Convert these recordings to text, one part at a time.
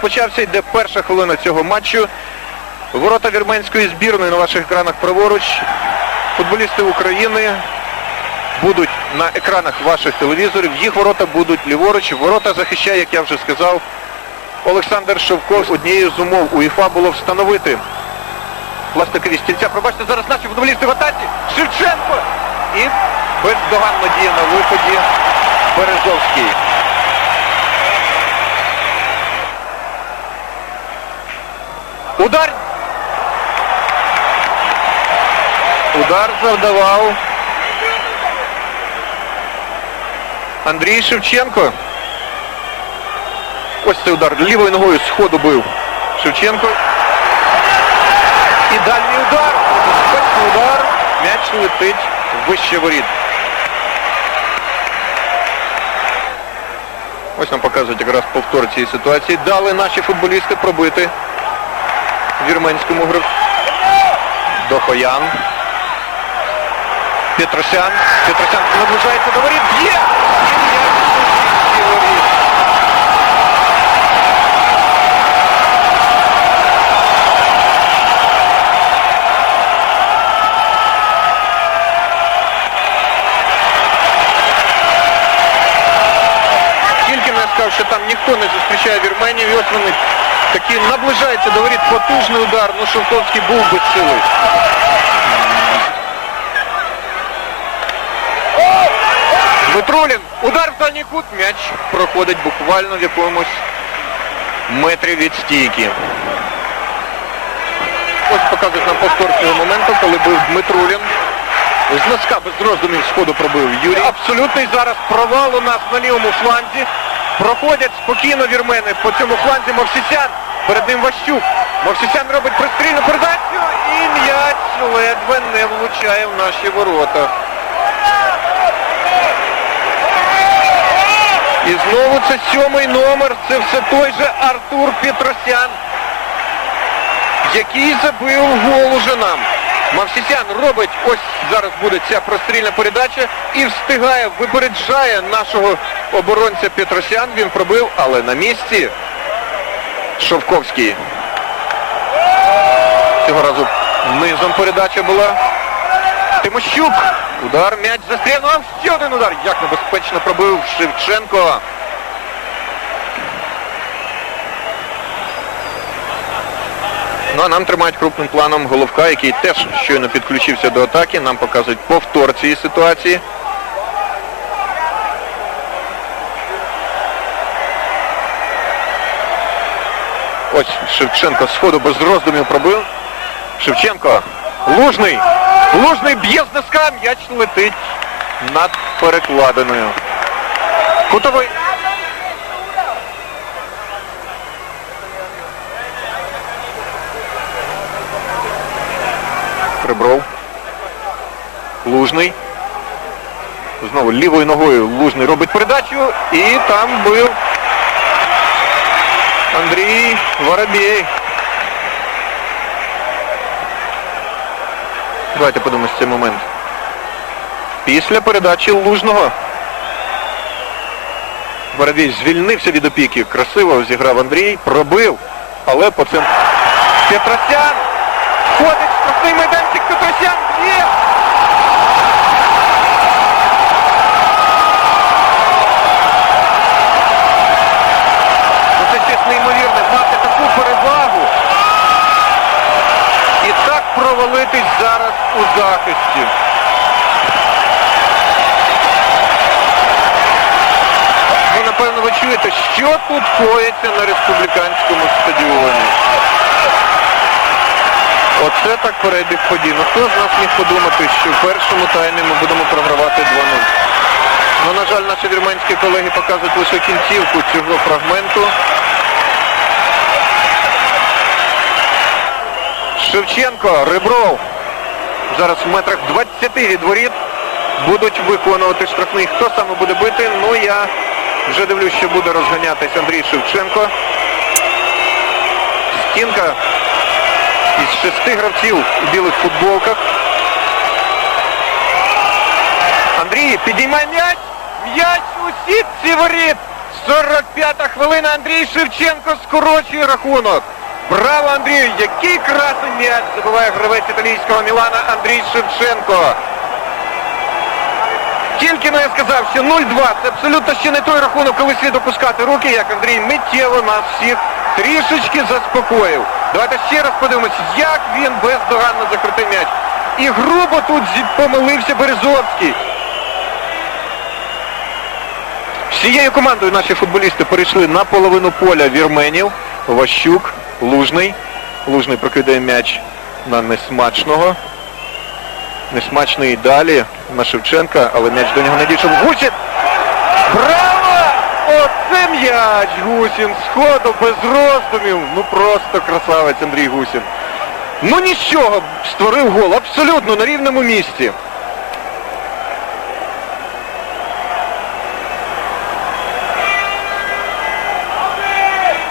Почався йде перша хвилина цього матчу. Ворота вірменської збірної на ваших екранах праворуч. Футболісти України будуть на екранах ваших телевізорів. Їх ворота будуть ліворуч. Ворота захищає, як я вже сказав, Олександр Шовков. Однією з умов УЄФА було встановити пластикові стільця. Пробачте, зараз наші футболісти в атаці. Шевченко! І бездоганна діє на виході Березовський. Удар! Удар завдавав Андрій Шевченко. Ось цей удар. Лівою ногою з ходу бив Шевченко. І дальній удар. Небезпечний удар. М'яч летить вище воріт. Ось нам показують якраз повтор цієї ситуації. Дали наші футболісти пробити вірменському гравцю. Дохоян. Петросян. Петросян наближається до воріт. Є! Що там ніхто не зустрічає вірменів. І ось такі наближаються до. Потужний удар. Ну Шовковський був без сили. Дмитрулін. Удар в дальній кут. М'яч проходить буквально в якомусь метрі від стійки. Ось показують нам повтор цього моменту, коли був Дмитрулін. З носка без роздумів сходу пробив Юрій. Абсолютний зараз провал у нас на лівому фланзі. Проходять спокійно вірмени по цьому фланзі Мовсісян. Перед ним Ващук. Мовсісян робить пристрільну передачу і м'яч ледве не влучає в наші ворота. І знову це сьомий номер. Це все той же Артур Петросян, який забив гол уже нам. Мавсісян робить, ось зараз буде ця прострільна передача і встигає, випереджає нашого оборонця Петросян. Він пробив, але на місці Шовковський. Цього разу низом передача була. Тимощук. Удар, м'яч застрянув. Ще один удар. Як небезпечно пробив Шевченко. Ну а нам тримають крупним планом Головка, який теж щойно підключився до атаки. Нам показують повтор цієї ситуації. Ось Шевченко з ходу без роздумів пробив. Шевченко. Лужний. Лужний б'є з носка, м'яч летить над перекладиною. Кутовий. Ребров. Лужний. Знову лівою ногою Лужний робить передачу і там бив Андрій Воробєй. Давайте подивимось цей момент. Після передачі Лужного. Воробій звільнився від опіки. Красиво зіграв Андрій. Пробив. Але по цим... Петросян! Входить в штрафний майданчик Петросян! Є! Ну, Це щось неймовірне. Мати таку перевагу. І так провалитись зараз у захисті. Ну, напевно, ви чуєте, що тут коїться на республіканському стадіоні. Оце так перебіг подій. Ну хто з нас міг подумати, що в першому таймі ми будемо програвати 2-0. Ну, на жаль, наші вірменські колеги показують лише кінцівку цього фрагменту. Шевченко, Ребров. Зараз в метрах 20 від воріт будуть виконувати штрафний. Хто саме буде бити? Ну я вже дивлюсь, що буде розганятись Андрій Шевченко. Стінка із шести гравців у білих футболках. Андрій, підіймай м'яч! М'яч у сітці воріт! 45-та хвилина. Андрій Шевченко скорочує рахунок. Браво, Андрію! Який красний м'яч забиває гравець італійського Мілана Андрій Шевченко. Тільки но я сказав, що 0-2 це абсолютно ще не той рахунок, коли слід опускати руки, як Андрій миттєво нас всіх трішечки заспокоїв. Давайте ще раз подивимось, як він бездоганно закрутив м'яч. І грубо тут помилився Березовський. Всією командою наші футболісти перейшли на половину поля Вірменів, Ващук, Лужний. Лужний прокидає м'яч на несмачного. Несмачний далі на Шевченка, але м'яч до нього не дійшов. Гусін! Браво! Оце м'яч Гусін! Сходу, без роздумів. Ну просто красавець Андрій Гусін. Ну нічого, створив гол, абсолютно на рівному місці.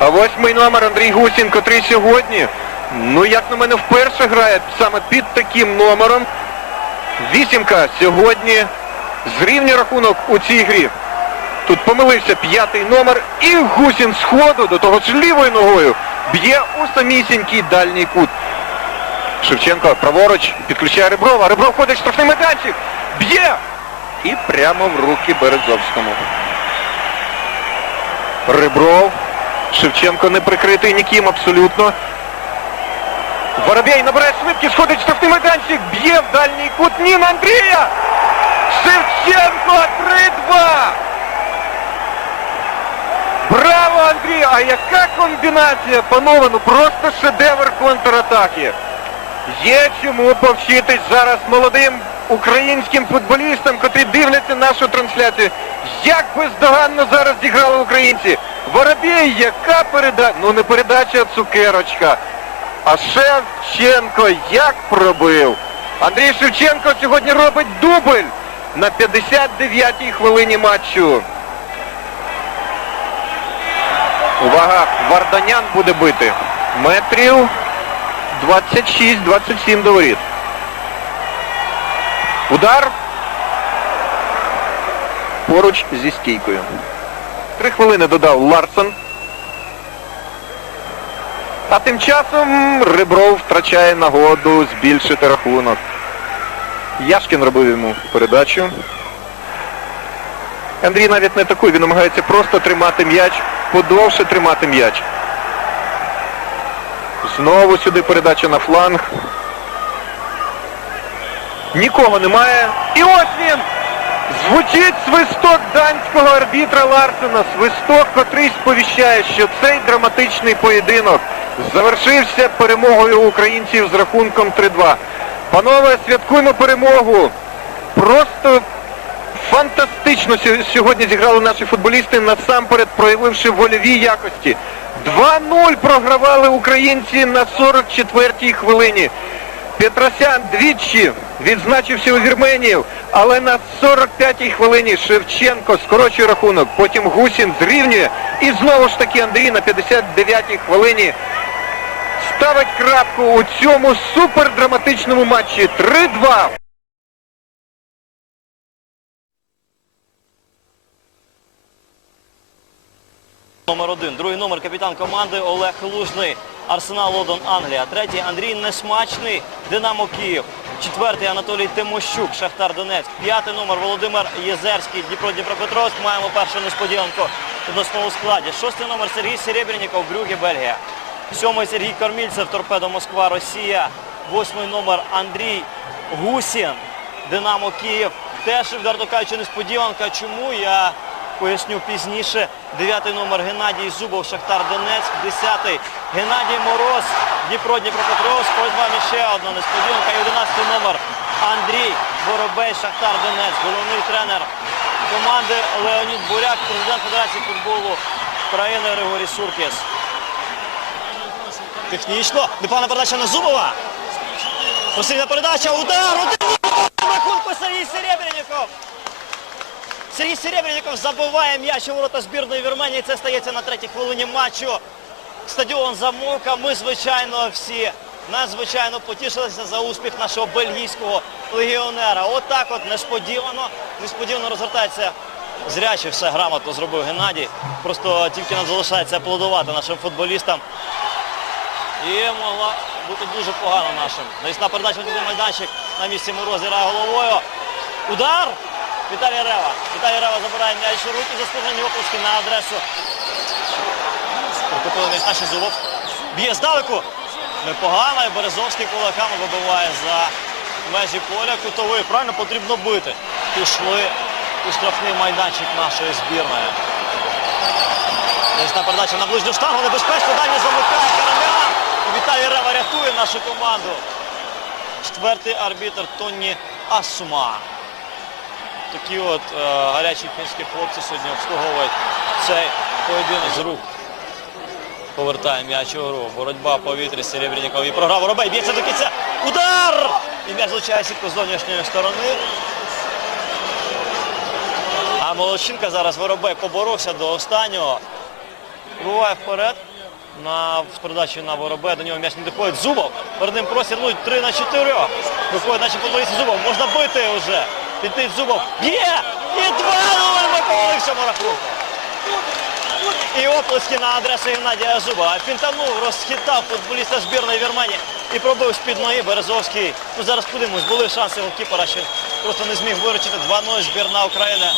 А восьмий номер Андрій Гусін, котрий сьогодні, ну як на мене, вперше грає саме під таким номером. Вісімка сьогодні зрівнює рахунок у цій грі. Тут помилився п'ятий номер і Гусін з ходу до того ж лівою ногою б'є у самісінький дальній кут. Шевченко праворуч підключає Реброва. Ребров входить в штрафний майданчик. Б'є! І прямо в руки Березовському. Ребров. Шевченко не прикритий ніким абсолютно. Воробей набирає швидкість, сходить в штрафний майданчик, б'є в дальній кут. Ні, Андрія! Шевченко 3-2! Браво, Андрій! А яка комбінація, панове, ну просто шедевр контратаки. Є чому повчитись зараз молодим українським футболістам, котрі дивляться нашу трансляцію. Як бездоганно зараз зіграли українці. Воробій, яка передача? Ну не передача, а цукерочка. А Шевченко як пробив. Андрій Шевченко сьогодні робить дубль на 59-й хвилині матчу. Увага, Варданян буде бити. Метрів 26-27 до воріт. Удар. Поруч зі стійкою. Три хвилини додав Ларсон. А тим часом Ребров втрачає нагоду збільшити рахунок. Яшкін робив йому передачу. Андрій навіть не такий, він намагається просто тримати м'яч, подовше тримати м'яч. Знову сюди передача на фланг. Нікого немає. І ось він! Звучить свисток данського арбітра Ларсена. Свисток, котрий сповіщає, що цей драматичний поєдинок завершився перемогою українців з рахунком 3-2. Панове, святкуємо перемогу. Просто фантастично сьогодні зіграли наші футболісти, насамперед проявивши вольові якості. 2-0 програвали українці на 44-й хвилині. Петросян двічі відзначився у Вірменів, але на 45-й хвилині Шевченко скорочує рахунок, потім Гусін зрівнює і знову ж таки Андрій на 59-й хвилині ставить крапку у цьому супердраматичному матчі 3-2. Номер один. Другий номер капітан команди Олег Лужний. Арсенал Лодон Англія. Третій Андрій Несмачний. Динамо Київ. Четвертий Анатолій Тимощук. Шахтар Донецьк. П'ятий номер Володимир Єзерський. Дніпро Дніпропетровськ. Маємо першу несподіванку в основному складі. Шостий номер Сергій Серебряніков. Брюге Бельгія. Сьомий Сергій Кормільцев. Торпедо Москва. Росія. Восьмий номер Андрій Гусін. Динамо Київ. Теж, відверто кажучи, несподіванка. Чому я поясню пізніше. Дев'ятий номер Геннадій Зубов, Шахтар Донецьк. Десятий Геннадій Мороз, Дніпро Дніпропетровськ. Ось вам іще одна несподіванка. І одинадцятий номер Андрій Воробей, Шахтар Донецьк. Головний тренер команди Леонід Буряк, президент Федерації футболу країни Григорій Суркіс. Технічно. Непогана передача на Зубова. Посильна передача. Удар! Удар! Рахунку Сергій Серебряніков. Сергій Серебряніков забиває м'яч у ворота збірної Вірменії. Це стається на третій хвилині матчу. Стадіон замовка. Ми, звичайно, всі надзвичайно потішилися за успіх нашого бельгійського легіонера. Отак от несподівано, несподівано розгортається зрячий, все грамотно зробив Геннадій. Просто тільки нам залишається аплодувати нашим футболістам. І могла бути дуже погано нашим. Навісна передача на майданчик на місці Мороз грає головою. Удар! Віталій Рева. Віталій Рева забирає м'яч у руки, заслужені оплески на адресу. Прокопили м'яч наші Зубов. Б'є здалеку. Непогано, і Березовський кулаками вибиває за межі поля. Кутовий. Правильно потрібно бити. Пішли у штрафний майданчик нашої збірної. Навісна передача на ближню штангу. Небезпечно. Далі замикає Карамян. Віталій Рева рятує нашу команду. Четвертий арбітр Тонні Асума. Такі от е, гарячі фінські хлопці сьогодні обслуговують цей поєдинок з рук. Повертає м'яч у гру. Боротьба в повітрі Серебряніков і програв Воробей. Б'ється до кінця. Удар! І м'яч влучає сітку з зовнішньої сторони. А Молодчинка зараз Воробей поборовся до останнього. Буває вперед. На передачі на Воробе, до нього м'яч не доходить. Зубов. Перед ним просір, ну 3 на 4. Виходить, наче футболісти Зубов. Можна бити вже. Підтить Зубов. Є! І 2-0 ми повели в рахунку. І оплески на адресу Геннадія Зуба. Фінтанув, розхитав футболіста збірної Вірменії і пробив з-під ноги Березовський. Ну зараз подивимось, були шанси голкіпера, що просто не зміг виручити 2-0 збірна України.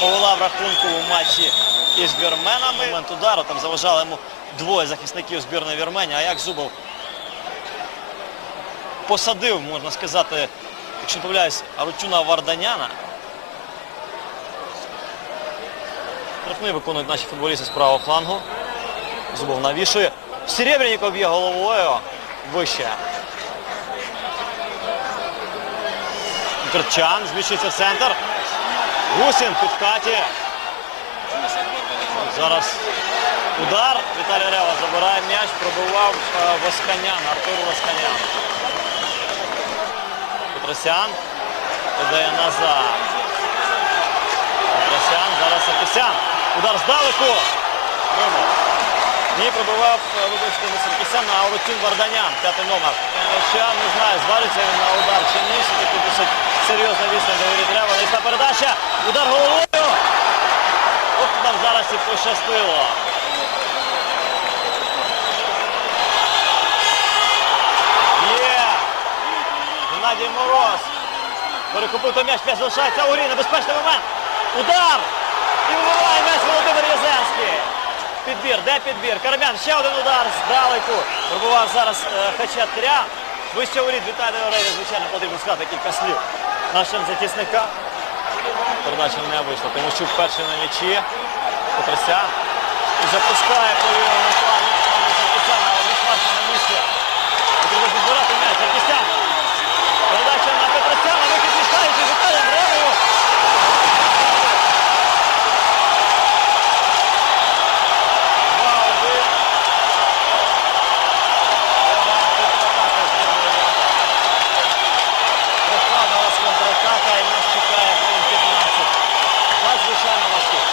Повела в рахунку у матчі із вірменами. Момент удару там заважали йому двоє захисників збірної Вірменії. А як Зубов посадив, можна сказати, якщо не помиляюсь, Арутюна Варданяна. Штрафний виконують наші футболісти з правого флангу. Зубов навішує. Серебряніков б'є головою вище. Керчан зміщується в центр. Гусін в підкаті. Зараз удар. Віталій Рева забирає м'яч, пробивав е, Восканян, Артур Восканян. Петросян подає назад. Петросян, зараз Саркісян. Удар здалеку. Ні, пробивав, е, вибачте, Саркісян, а Орутюн Варданян, п'ятий номер. Ще не знаю, звариться він на удар чи ні. Все-таки досить серйозна відстань до воріт Рева. Передача. Удар головою. От нам зараз і пощастило. Є! Геннадій Мороз. Перекупив той м'яч, м'яч залишається у грі. Небезпечний момент. Удар! І вибиває м'яч Володимир Язенський. Підбір, де підбір? Карамян, ще один удар здалеку. Пробував зараз е, Хачатря. Вище воріт Віталій Орелі, звичайно, потрібно сказати кілька слів нашим захисникам. Передача не вийшла. Тимощук перший на м'ячі. Петросян. І запускає по плану. Саркісян, але Мішмарко на місці. Потрібно підбирати м'яч. Саркісян. Передача на Петросяна. Вихід мішаючи Віталієм Ревою. Два-один. Розкладалась контратака і нас чекає хвилин 15. Надзвичайно важкий.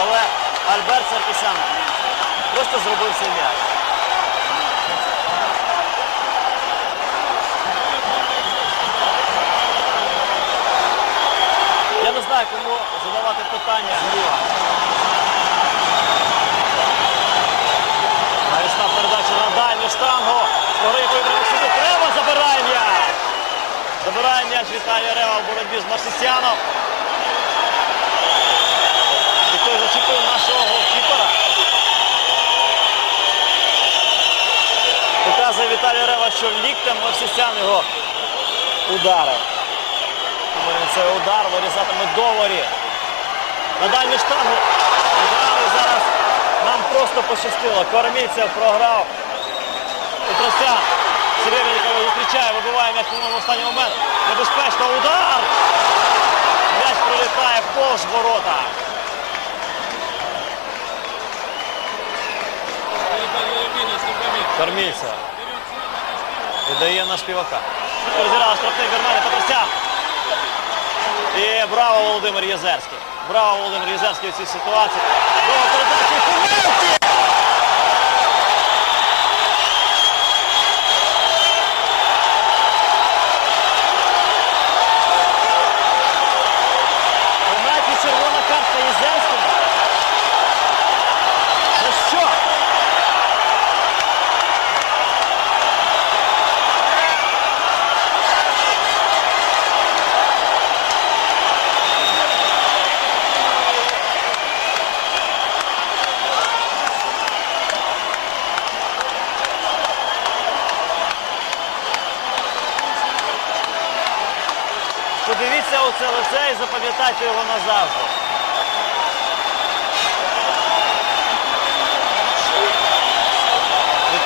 Але Альберт Саркісян просто зробив цей м'яч. Я не знаю, кому задавати питання. Навісна передача на дальню штангу. Повітряну. Треба забирає м'яч. Забирає м'яч Віталій Рева в боротьбі з Марсисяном. І той зачепив нашого голкіпера. Показує що ліктем Марсисян його ударив. Цей удар вирізатиме доварі. На дальню штангу. Удари зараз нам просто пощастило. Кормільцев програв. Петросян. Серебрянікова зустрічає, вибиває м'яч по-моєму в останній момент. Небезпечно удар. М'яч пролітає повз ворота. Кормільцев. Віддає на співака. Розіграла штрафний Германія Петросян. І браво Володимир Єзерський. Браво Володимир Єзерський в цій ситуації. До передачі помилки! Пенальті Подивіться у це лице і запам'ятайте його назавжди.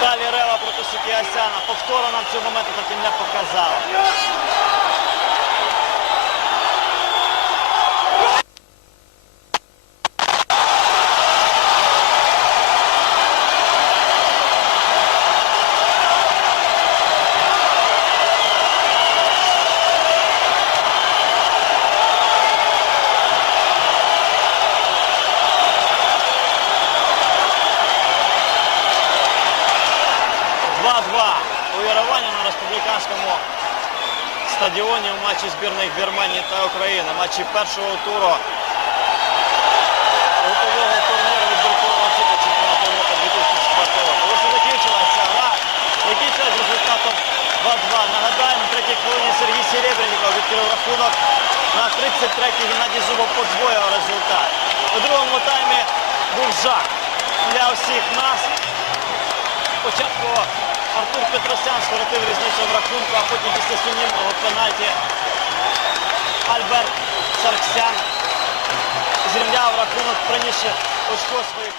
Віталій Рева проти Сукіасяна. Повтору нам цього моменту таки не показала. Два-два у Єревані на республіканському стадіоні у матчі збірних Вірменії та України. Матчі першого туру готового турніру відбіркового чемпіонату Європи 2004 року. Ось закінчилася гра. Закінчилась результатом 2-2. Нагадаємо, на третій хвилині Сергій Серебренников відкрив рахунок. На 33-й Геннадій Зубов подвоїв результат. У другому таймі був жах для всіх нас. Спочатку Артур Петросян скоротив різницю в рахунку, а потім після сумнівного пенальті Альберт Сарксян зрівняв рахунок, принісши очко своїх.